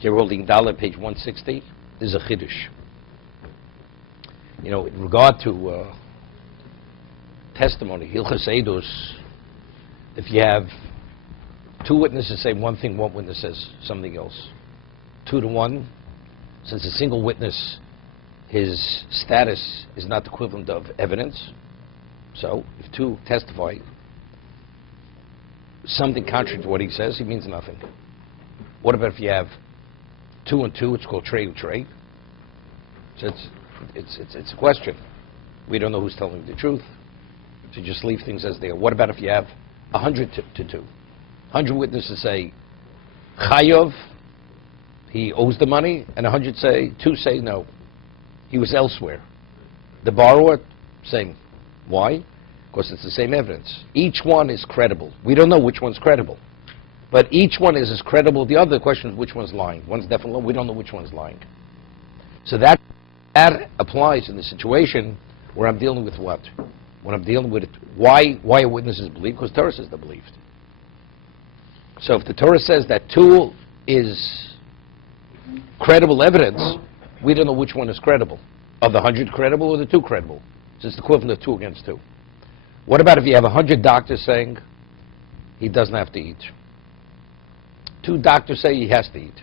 You're holding Dalet, page 160. There's a chiddush. You know, in regard to testimony, Hilchas Eidos, if you have two witnesses say one thing, one witness says something else. 2 to 1, since a single witness, his status is not the equivalent of evidence. So, if two testify something contrary to what he says, he means nothing. What about if you have 2 and 2? It's called trade. So it's a question. We don't know who's telling the truth. So just leave things as they are. What about if you have 100 to 2? 100 witnesses say Chayov, he owes the money, and 100 say, 2 say no, he was elsewhere. The borrower saying, why? Because it's the same evidence. Each one is credible. We don't know which one's credible, but each one is as credible as the other. The question is which one's lying. One's definitely, we don't know which one's lying. So that applies in the situation where I'm dealing with what? When I'm dealing with it, why a witness is believed? Because Torah says they're believed. So if the Torah says that 2 is credible evidence, we don't know which one is credible. Of the 100 credible or the 2 credible? So it's the equivalent of 2 against 2. What about if you have 100 doctors saying he doesn't have to eat? 2 doctors say he has to eat.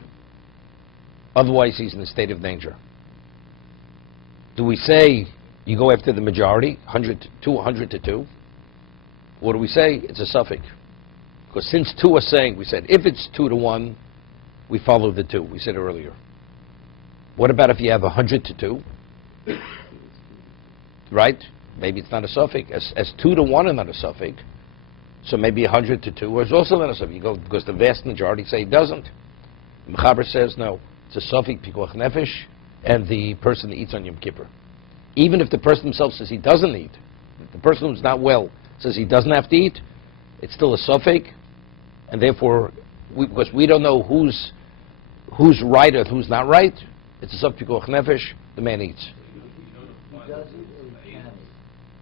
Otherwise he's in a state of danger. Do we say you go after the majority, 100 to 2? Or do we say it's a suffix? Because since 2 are saying, we said if it's 2 to 1, we follow the 2, we said earlier. What about if you have 100 to 2? Right? Maybe it's not a suffix. As 2 to 1 is not a suffix, so maybe 100 to 2 is also not a suffix. You go, because the vast majority say it doesn't. Mechaber says no, it's a suffix, pikuach nefesh, and the person eats on Yom Kippur. Even if the person himself says he doesn't eat, the person who's not well says he doesn't have to eat, it's still a suffix, and therefore, because we don't know who's right or who's not right, it's a suffix, pikuach nefesh, the man eats.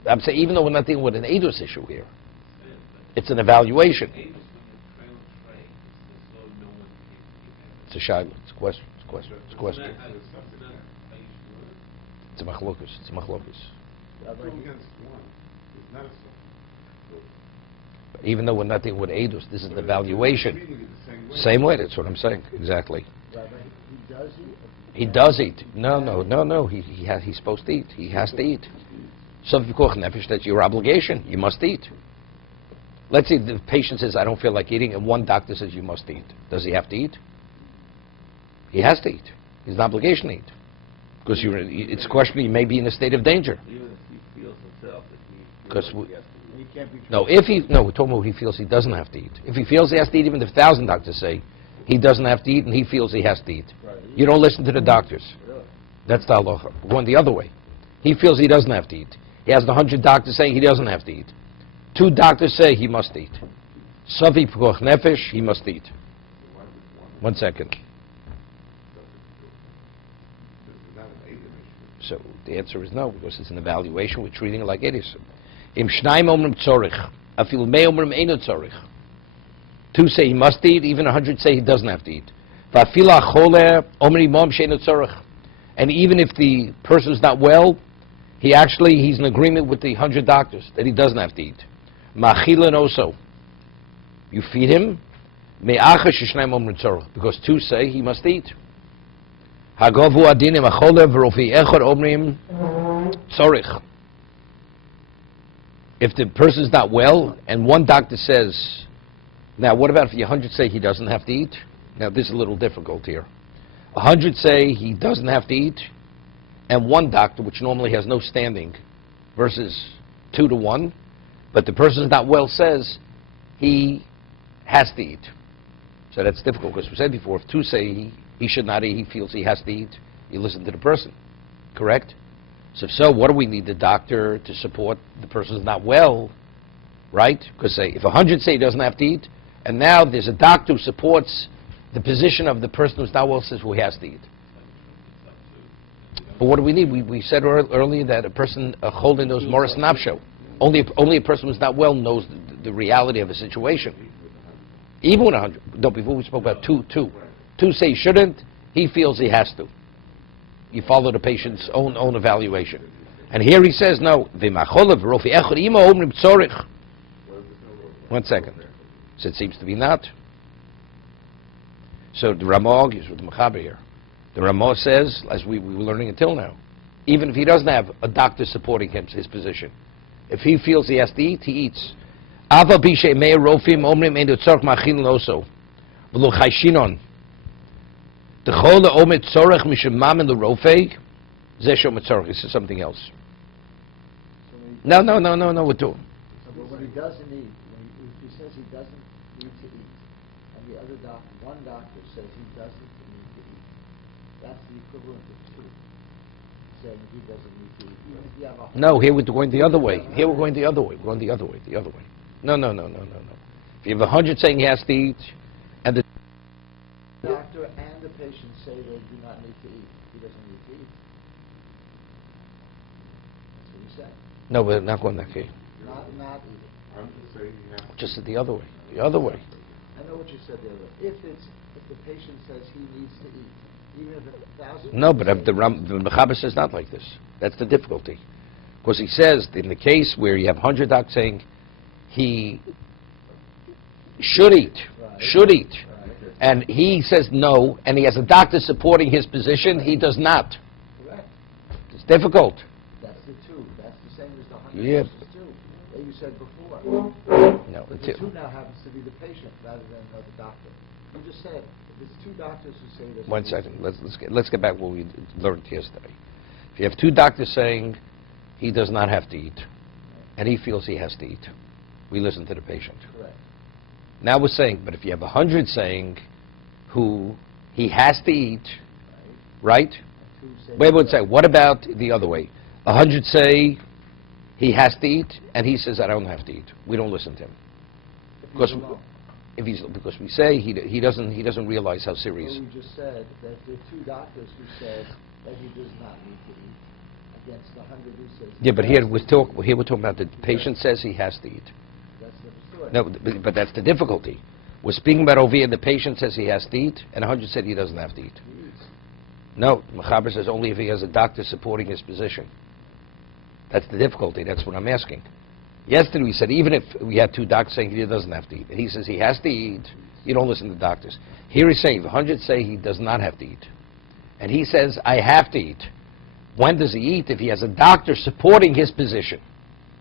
I'm saying, even though we're not dealing with an Eidos issue here, it's an evaluation. It's a shayla. It's a question. It's a question. It's a question. It's a machlokus. It's a machlokus. Even though we're not dealing with Eidos, this is an evaluation. Same way. That's what I'm saying. Exactly. He does eat. No. He's supposed to eat. He has to eat. So if you koch nefesh, that's your obligation. You must eat. Let's say the patient says, I don't feel like eating, and one doctor says, you must eat. Does he have to eat? He has to eat. He's an obligation to eat. Because it's a question, he may be in a state of danger. Even if he feels himself that Because we're talking about he feels he doesn't have to eat. If he feels he has to eat, even if 1,000 doctors say he doesn't have to eat, and he feels he has to eat. Right. You don't listen to the doctors. Really? That's the halacha. Going the other way. He feels he doesn't have to eat. He has 100 doctors saying he doesn't have to eat. 2 doctors say he must eat. Savi p'koch nefesh, he must eat. 1 second. So the answer is no, because it's an evaluation. We're treating it like it is. Im shnaim omrim tzorich, afil mei omrim eino tzorich. 2 say he must eat, even 100 say he doesn't have to eat. Va'afil ha'choler omri mom sheino tzorich. And even if the person is not well, he's in agreement with the 100 doctors that he doesn't have to eat. Ma'achilan also. You feed him, me'acha sheshnaim omrim tzorich, because 2 say he must eat. Hagavu adinim acholer v'rofi echad omrim tzorich. If the person's not well, and one doctor says, now what about if the 100 say he doesn't have to eat? Now this is a little difficult here. 100 say he doesn't have to eat, and one doctor, which normally has no standing, versus 2 to 1, but the person's not well, says he has to eat. So that's difficult, because we said before, if 2 say he should not eat, he feels he has to eat, you listen to the person, correct? So what do we need the doctor to support the person's not well, right? Because if 100 say he doesn't have to eat, and now there's a doctor who supports the position of the person who's not well, says, well, he has to eat. But what do we need? We said earlier that a person holding those Morris Nafsho, only a person who's not well knows the reality of a situation. Even with 100. No, before we spoke about 2 two say he shouldn't, he feels he has to. You follow the patient's own evaluation. And here he says, no. 1 second. So it seems to be not. So the Ramah is with the Mechaber here. The Ramah says, as we were learning until now, even if he doesn't have a doctor supporting him, his position, if he feels he has to eat, he eats. The This is something else. No, we're doing. But when he doesn't eat, if he says he doesn't need to eat, and the other one doctor says he doesn't need to eat, that's the equivalent of two, saying he doesn't need to eat. Even if you have No, here we're going the other way. Here we're going the other way. We're going the other way. No. If you have 100 saying he has to eat, and the doctor and the patient say they do not need to eat, he doesn't need to eat. That's what he said. no, we're not going that way. Not eating. I'm just saying you have to. Just the other way. The other way. I know what you said the other way. If the patient says he needs to eat, even if 1,000. No, but if the Mechaber says not like this. That's the difficulty. Because he says, in the case where you have 100 docs saying he should eat, Right. and he says no, and he has a doctor supporting his position, he does not. Correct. It's difficult. That's the two. That's the same as the 100 Yeah. versus two that you said before. No, But it's the two now happens to be the patient rather than another doctor. You just said there's two doctors who say this. 1 second. Let's get back to what we learned yesterday. If you have two doctors saying he does not have to eat, and he feels he has to eat, we listen to the patient. Correct. Now we're saying, but if you have 100 saying who he has to eat, right? Two say Wait 1 second. What about the other way? 100 say he has to eat, and he says I don't have to eat. We don't listen to him if he's alone. because we say he doesn't realize how serious. So we just said that there are two doctors who said that he does not need to eat against the 100 who says. Yeah, but here we're talking about the patient says he has to eat. That's the story. No, but that's the difficulty. We're speaking about over here, the patient says he has to eat, and 100 said he doesn't have to eat. He eats. No, Mechaber says only if he has a doctor supporting his position. That's the difficulty. That's what I'm asking. Yesterday we said even if we had two doctors saying he doesn't have to eat, and he says he has to eat, you don't listen to doctors. Here he's saying if 100 say he does not have to eat, and he says I have to eat. When does he eat? If he has a doctor supporting his position.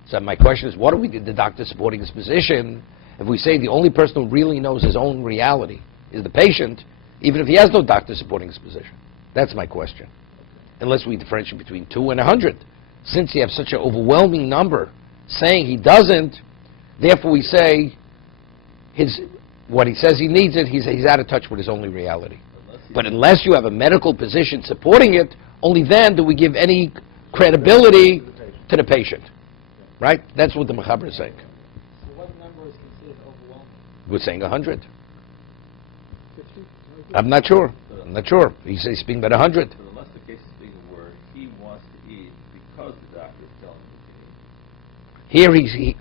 So my question is, what do we do the doctor supporting his position? If we say the only person who really knows his own reality is the patient, even if he has no doctor supporting his position. That's my question. Unless we differentiate between 2 and 100. Since you have such an overwhelming number saying he doesn't, therefore we say what he says he needs it, he's out of touch with his only reality. But unless you have a medical position supporting it, only then do we give any credibility to the patient. Right? That's what the Mechaber is saying. So what number is considered overwhelming? We're saying 100. 50? 20? I'm not sure. He's speaking about 100. But unless the case is being where he wants to eat because the doctor is telling him Here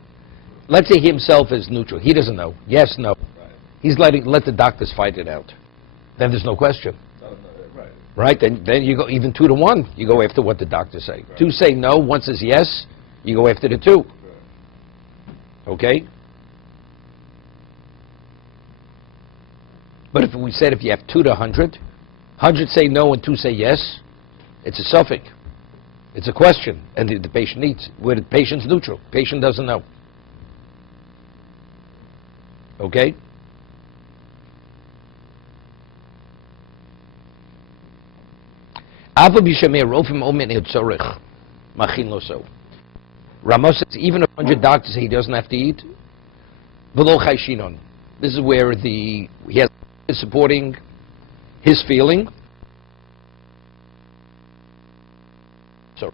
let's say he himself is neutral. He doesn't know. Yes, no. to eat. Right. He's let the doctors fight it out. Then there's no question. No, right. Right? Then you go even 2 to 1. You go after what the doctors say. Right. 2 say no, 1 says yes. You go after the 2. Right. Okay? But if we said if you have 2 to 100, 100 say no and 2 say yes, it's a suffix. It's a question, and the patient eats. Where the patient's neutral. Patient doesn't know. Okay? Ramos says even if 100 doctors say he doesn't have to eat, this is where he has supporting his feeling. So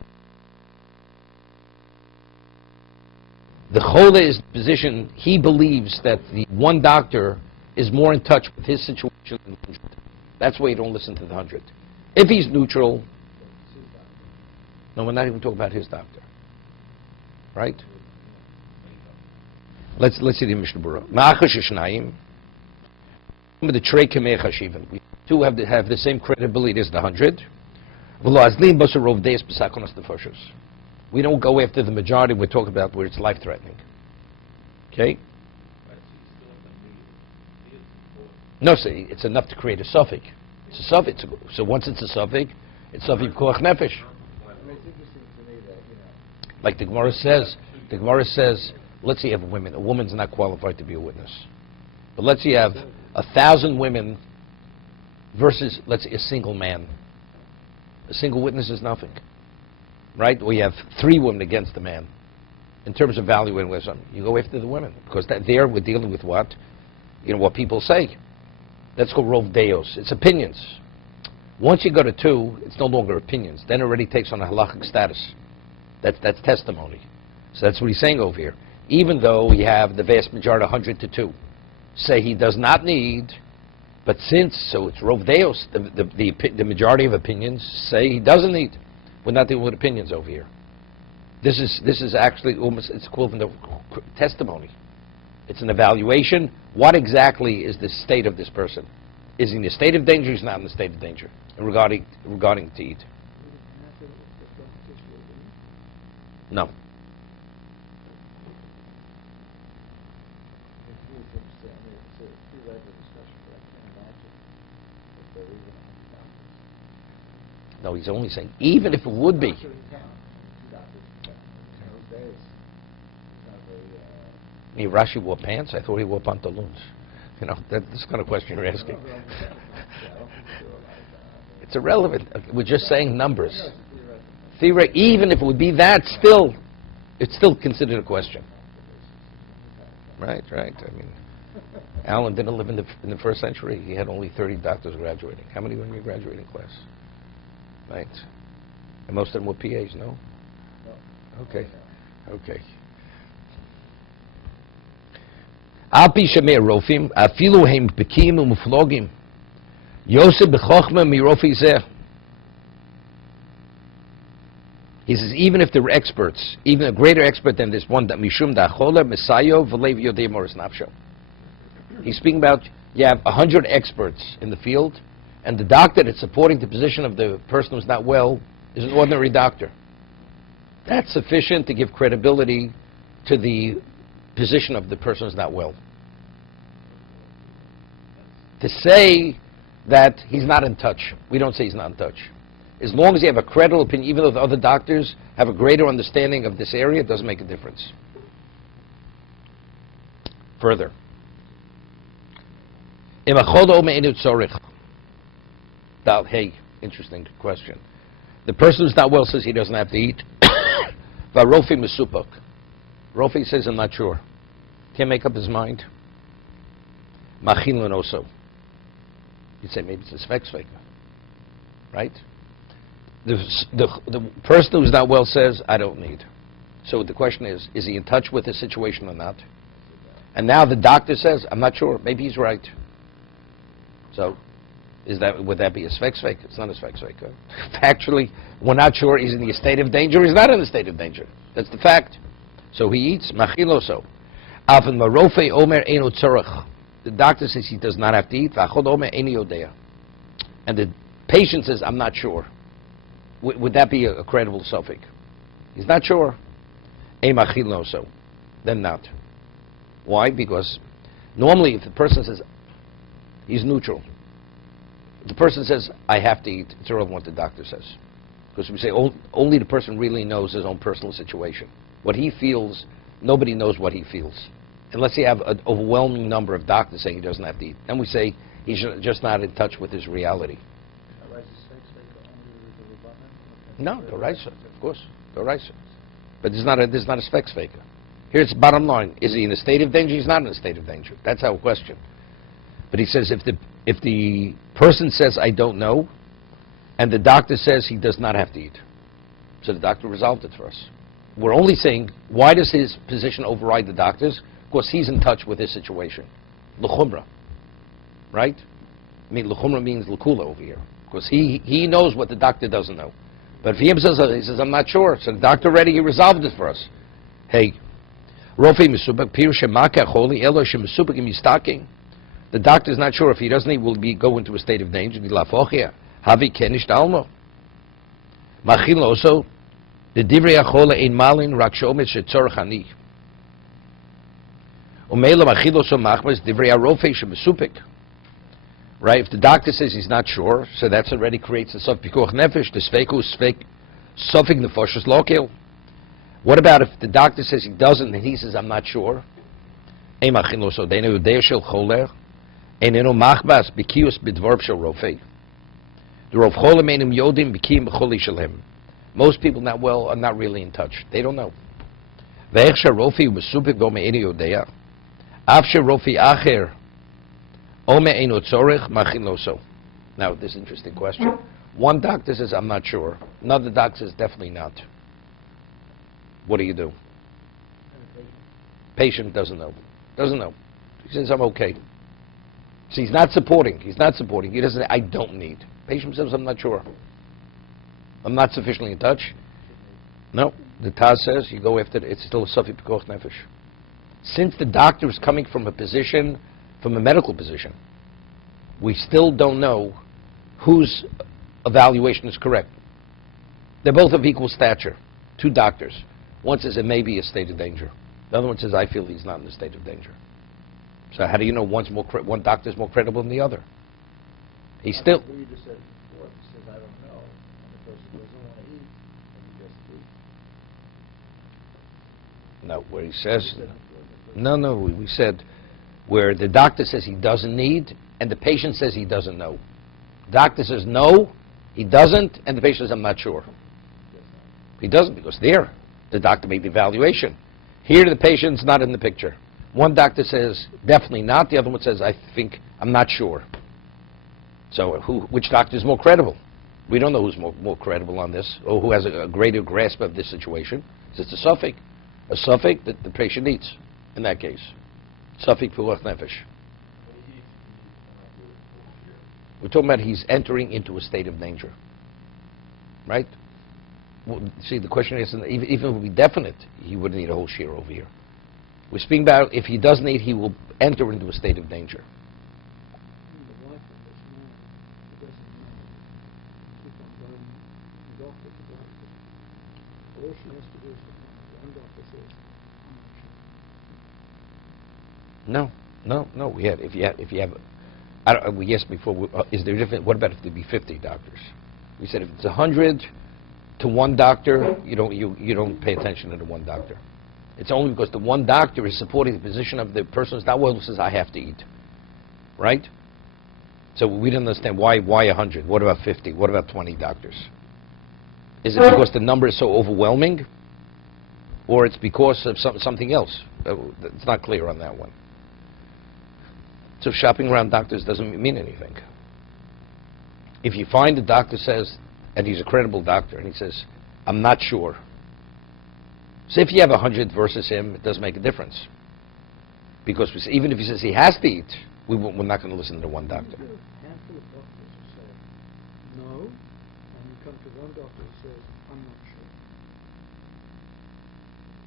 the chola is the position he believes that the one doctor is more in touch with his situation than the 100. That's why you don't listen to the 100. If he's neutral, no, we're not even talking about his doctor, right? Let's see the Mishna BeruraYom. Ma'achash shnayim. The trei kamei chashivim. Two have the same credibility as the 100. We don't go after the majority. We're talking about where it's life-threatening. Okay? No, see, it's enough to create a suffix. It's a suffix. So once it's a suffix, it's suffix koach nefesh. I mean, it's interesting to me that, Like the Gemara says, let's say you have a woman's not qualified to be a witness. But let's say you have 1,000 women versus, let's say, a single man. A single witness is nothing. Right? Or you have 3 women against the man. In terms of evaluating wisdom, you go after the women. Because there we're dealing with what? What people say. That's called rov deos. It's opinions. Once you go to 2, it's no longer opinions. Then it already takes on a halachic status. That's testimony. So that's what he's saying over here. Even though we have the vast majority, 100 to 2, say he does not need, but so it's rov deos, the majority of opinions say he doesn't need. We're not dealing with opinions over here. This is actually almost, it's equivalent to testimony. It's an evaluation. What exactly is the state of this person? Is he in a state of danger? He's not in a state of danger. Regarding to eat. No. No, he's only saying, even if it would be. Rashi wore pants? I thought he wore pantaloons. This kind of question you're asking. It's irrelevant. We're just saying numbers. Even if it would be that, it's still considered a question. Right. I mean, Alan didn't live in the first century. He had only 30 doctors graduating. How many were in your graduating class? Right. And most of them were PAs, no? Okay. Al pi shemei rofim, afilu hem bekim umuflogim, Yosef b'chochma mirofi zeh. He says, even if they're experts, even a greater expert than this one, that mishum da'chola mesayo v'leiv yodei moris nafsho. He's speaking about, you have 100 experts in the field, and the doctor that's supporting the position of the person who's not well is an ordinary doctor. That's sufficient to give credibility to the position of the person who's not well. To say that he's not in touch, we don't say he's not in touch. As long as you have a credible opinion, even though the other doctors have a greater understanding of this area, it doesn't make a difference. Further. Hey, interesting question. The person who's not well says he doesn't have to eat. Varofi mesupok. Rofi says, I'm not sure. Can't make up his mind. Machilin also. You'd say maybe it's a svek. Right? The person who's not well says, I don't need. So the question is he in touch with the situation or not? And now the doctor says, I'm not sure. Maybe he's right. So would that be a svek? It's not a svek. Factually, we're not sure he's in the state of danger. He's not in the state of danger. That's the fact. So he eats, machiloso. Alfen marofe omer eno tzorach. The doctor says he does not have to eat. V'achod omer eni yodea. And the patient says, I'm not sure. Would that be a credible suffix? He's not sure. E machiloso. Then not. Why? Because normally if the person says, he's neutral. If the person says, I have to eat, it's irrelevant what the doctor says. Because we say only the person really knows his own personal situation. What he feels, nobody knows what he feels. Unless you have an overwhelming number of doctors saying he doesn't have to eat. Then we say he's just not in touch with his reality. No, Doraisa, of course, Doraisa. But there's not a spec faker. Here's the bottom line. Is he in a state of danger? He's not in a state of danger. That's our question. But he says if the person says, I don't know, and the doctor says he does not have to eat. So the doctor resolved it for us. We're only saying, why does his position override the doctor's? Because he's in touch with his situation. L'chumra. Right? I mean, l'chumra means l'kula over here. Because he knows what the doctor doesn't know. But if he says, I'm not sure. So the doctor already, he resolved it for us. Hey, Rofi Misubak, Pir Shemaka Choli, Elo Shemisubak Mistaking. The doctor's not sure. If he doesn't eat, will he go into a state of danger? Havi kenisht almo. Machil also, the divrei achole ein malin rak shomet shetzorach ani. Umela machil also machmas divrei arofe shebesupik. Right? If the doctor says he's not sure, so that's already creates a sof pikuach nefesh. The sveiku sveik sofik nefoshes lokil. What about if the doctor says he doesn't and he says I'm not sure? Ein machil also deinu yudei shel choler. Eneno machbas bikius bidvorb shel rofei. The Rav Cholim Einum Yodim Bikim B'choli Shalem. Most people not well are not really in touch. They don't know. Ve'ech sherofi u'mesupik v'ome eini yodea. Av sherofi acher ome eino tzorech machin loso. Now, this is an interesting question. One doctor says, I'm not sure. Another doctor says, definitely not. What do? Patient doesn't know. Doesn't know. He says, I'm okay. So he's not supporting. He doesn't say, I don't need. Patient says, I'm not sure. I'm not sufficiently in touch. No. The Taz says, you go after it. It's still a Safi Pekuach Nefesh. Since the doctor is coming from a medical position, we still don't know whose evaluation is correct. They're both of equal stature. Two doctors. One says it may be a state of danger. The other one says, I feel he's not in a state of danger. So how do you know one doctor's more credible than the other? He's still... You just said before, he says, I don't know. And the person doesn't want to eat, and he just eats. No, where he says... No, we said where the doctor says he doesn't need, and the patient says he doesn't know. Doctor says no, he doesn't, and the patient says, I'm not sure. He doesn't, because there, the doctor made the evaluation. Here, the patient's not in the picture. One doctor says, definitely not. The other one says, I think, I'm not sure. So which doctor is more credible? We don't know who's more credible on this, or who has a greater grasp of this situation. It's a suffix that the patient needs, in that case. Suffix Pekuach Nefesh. We're talking about he's entering into a state of danger. Right? Well, see, the question is, even if it would be definite, he wouldn't need a whole shear over here. We're speaking about if he does need, he will enter into a state of danger. No. We had if you have. We asked before. Is there different? What about if there be 50 doctors? We said if it's 100 to one doctor, you don't pay attention to the one doctor. It's only because the one doctor is supporting the position of the person who's not well, who says I have to eat, right? So we didn't understand why 100. What about 50? What about 20 doctors? Is it because the number is so overwhelming, or it's because of something else? It's not clear on that one. So shopping around doctors doesn't mean anything. If you find the doctor says, and he's a credible doctor, and he says, I'm not sure. So if you have 100 versus him, it doesn't make a difference. Because even if he says he has to eat, we're not going to listen to one doctor. There are a handful of doctors who say no, and you come to one doctor who says, I'm not sure.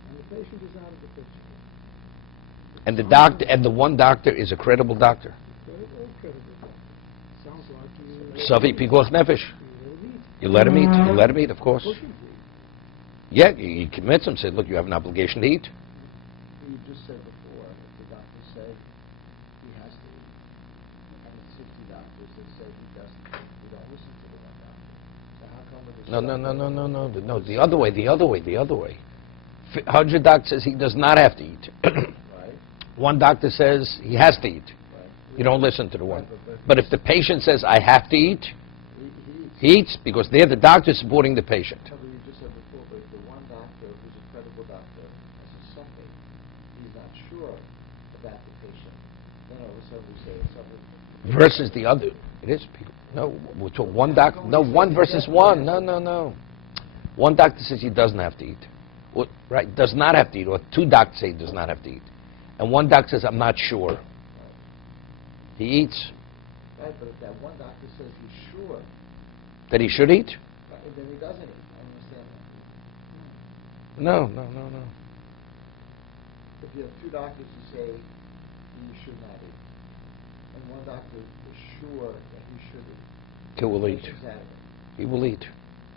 And the patient is out of the picture. And the one doctor is a credible doctor. Very credible doctor. Sounds like you... Safi Pekuach Nefesh. You let him eat, of course. Yeah, he commits him, said, look, you have an obligation to eat. You just said before, if the doctor said he has to eat, and it's 50 doctors that say he doesn't, we don't listen to the one doctor. So how come with this... No, the other way. 100 doctors says he does not have to eat. Right. One doctor says he has to eat. Right. You don't listen to the one. Right, But if the patient says, I have to eat, he he eats, because they're the doctor supporting the patient. No, but you just said before, but if the one doctor who's a credible doctor has a something, he's not sure about the patient, then all of a sudden we say it's something... Versus the other. It is people. No, we're talking one doctor. No, one versus one. No. One doctor says he doesn't have to eat. Or, right, does not have to eat. Or two doctors say he does not have to eat. And one doctor says, I'm not sure. He eats. Right, but if that one doctor says he's sure... That he should eat? Right, then he doesn't eat. I understand that. No. If you have two doctors who say you should not eat, and and one doctor is sure that he should He will eat. patient's out of it. He will eat.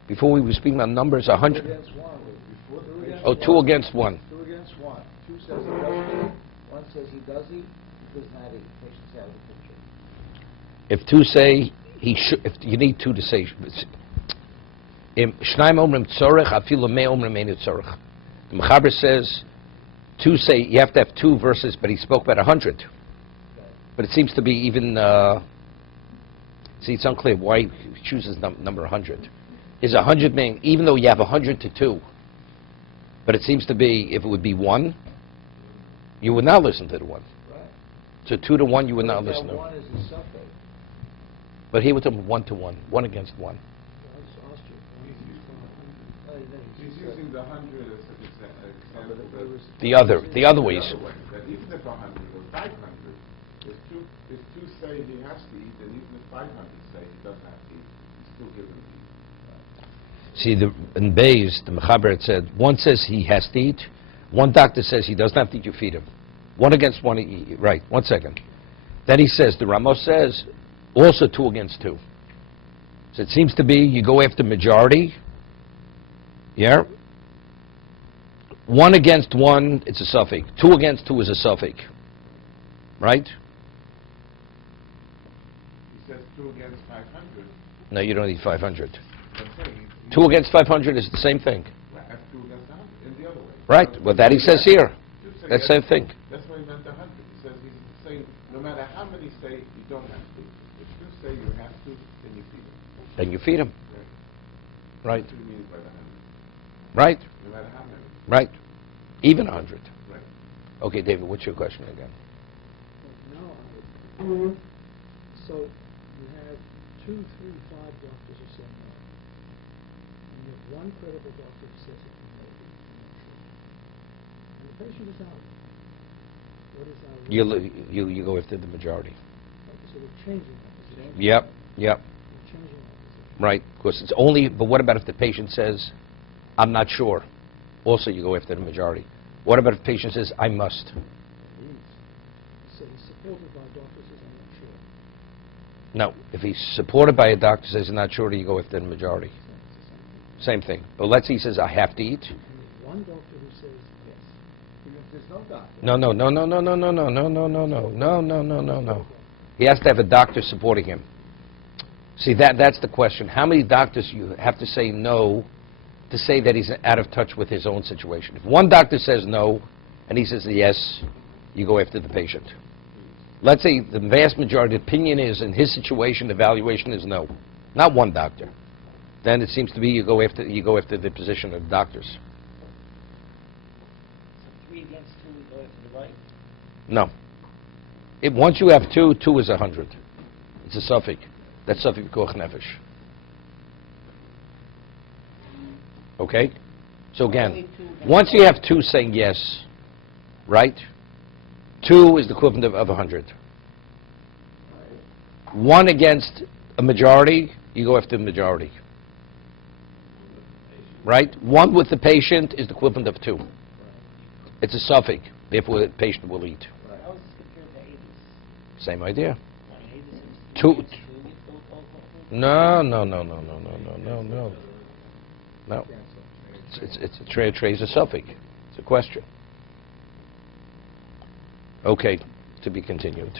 Before we were speaking about numbers, 100. 2 against 1. Before the against Oh, 2 against 1. 2 against 1. 2 says he doesn't eat. 1 says he does eat. He does not eat. Patient's out of the picture. If 2 say he should, if you need 2 to say, Shnaim omrim tzorech, afilu me omrim einu tzorech. The Mechaber says 2 say you have to have 2 verses, but he spoke about 100. Okay. But it seems to be even. See, it's unclear why he chooses number 100. Is 100 meaning even though you have 100 to 2? But it seems to be if it would be 1, you would not listen to the 1. Right. So 2 to 1, you would not Now listen to. 1 is a suffix. But here with them 1 to 1, 1 against 1. I just asked you. Oh, you know, He's using the 100 as an example. but it was- The other ways. The other way, that even if 100 or 500, if two say he has to eat, and even if 500 say he doesn't have to eat, he's still given to eat. See, in Bays, the Mechaber had said, 1 says he has to eat, 1 doctor says he doesn't have to eat, you feed him. 1 against 1, right, 1 second. Then he says, the Ramos says, also 2 against 2. So it seems to be, you go after majority, yeah? 1 against 1, it's a suffix. 2 against 2 is a suffix, right? He says 2 against 500. No, you don't need 500. I'm saying 2 against 500 is the same thing. That's 2 against 100, in the other way. Right, well, that he says here. Two say That's yes. the same thing. That's why he meant 100. He says he's saying no matter how many say you don't have to, if you say you have to, then you feed him. Then you feed him. Right. That's what he means by the 100. Right, No matter how many. right. Even 100. Right. Okay, David, what's your question again? Now, so you have 2, 3, 5 doctors who say no. And you have 1 credible doctor who says it can maybe. And the patient is out. What is our You go after the majority. Okay, so we're changing that position. Yep, yep, We're changing that position. right. Because it's only, but what about if the patient says, I'm not sure? Also, you go after the majority. What about if the patient says, I must? So he's supported by doctors who I'm not sure. No. If he's supported by a doctor who says he's not sure, you go after the majority. It's the same thing. Same thing. But let's say he says, I have to eat. And there's 1 doctor who says yes. Even if there's no doctor. No, no, no, no, no, no, no, no, no, no, no, no, no, no, no, no, no. He has to have a doctor supporting him. See, that's the question. How many doctors you have to say no to say that he's out of touch with his own situation? If 1 doctor says no, and he says yes, you go after the patient. Let's say the vast majority, the opinion is, in his situation, the evaluation is no. Not 1 doctor. Then it seems to be you go after the position of doctors. So 3 against 2, we go after the right? No. Once you have 2, 2 is 100. It's a suffix. That's suffix koch nefesh. Okay? So again, once you have 2 saying yes, right? 2 is the equivalent of 100. 1 against a majority, you go after the majority. Right? 1 with the patient is the equivalent of 2. It's a suffix. Therefore, the patient will eat. How is this compared to Avis? Same idea. When Avis is 2. against 2, you still talk about 2? No, no, no, no, no, no, no, no, no. No. It's a trade is a suffix. It's a question. Okay, to be continued.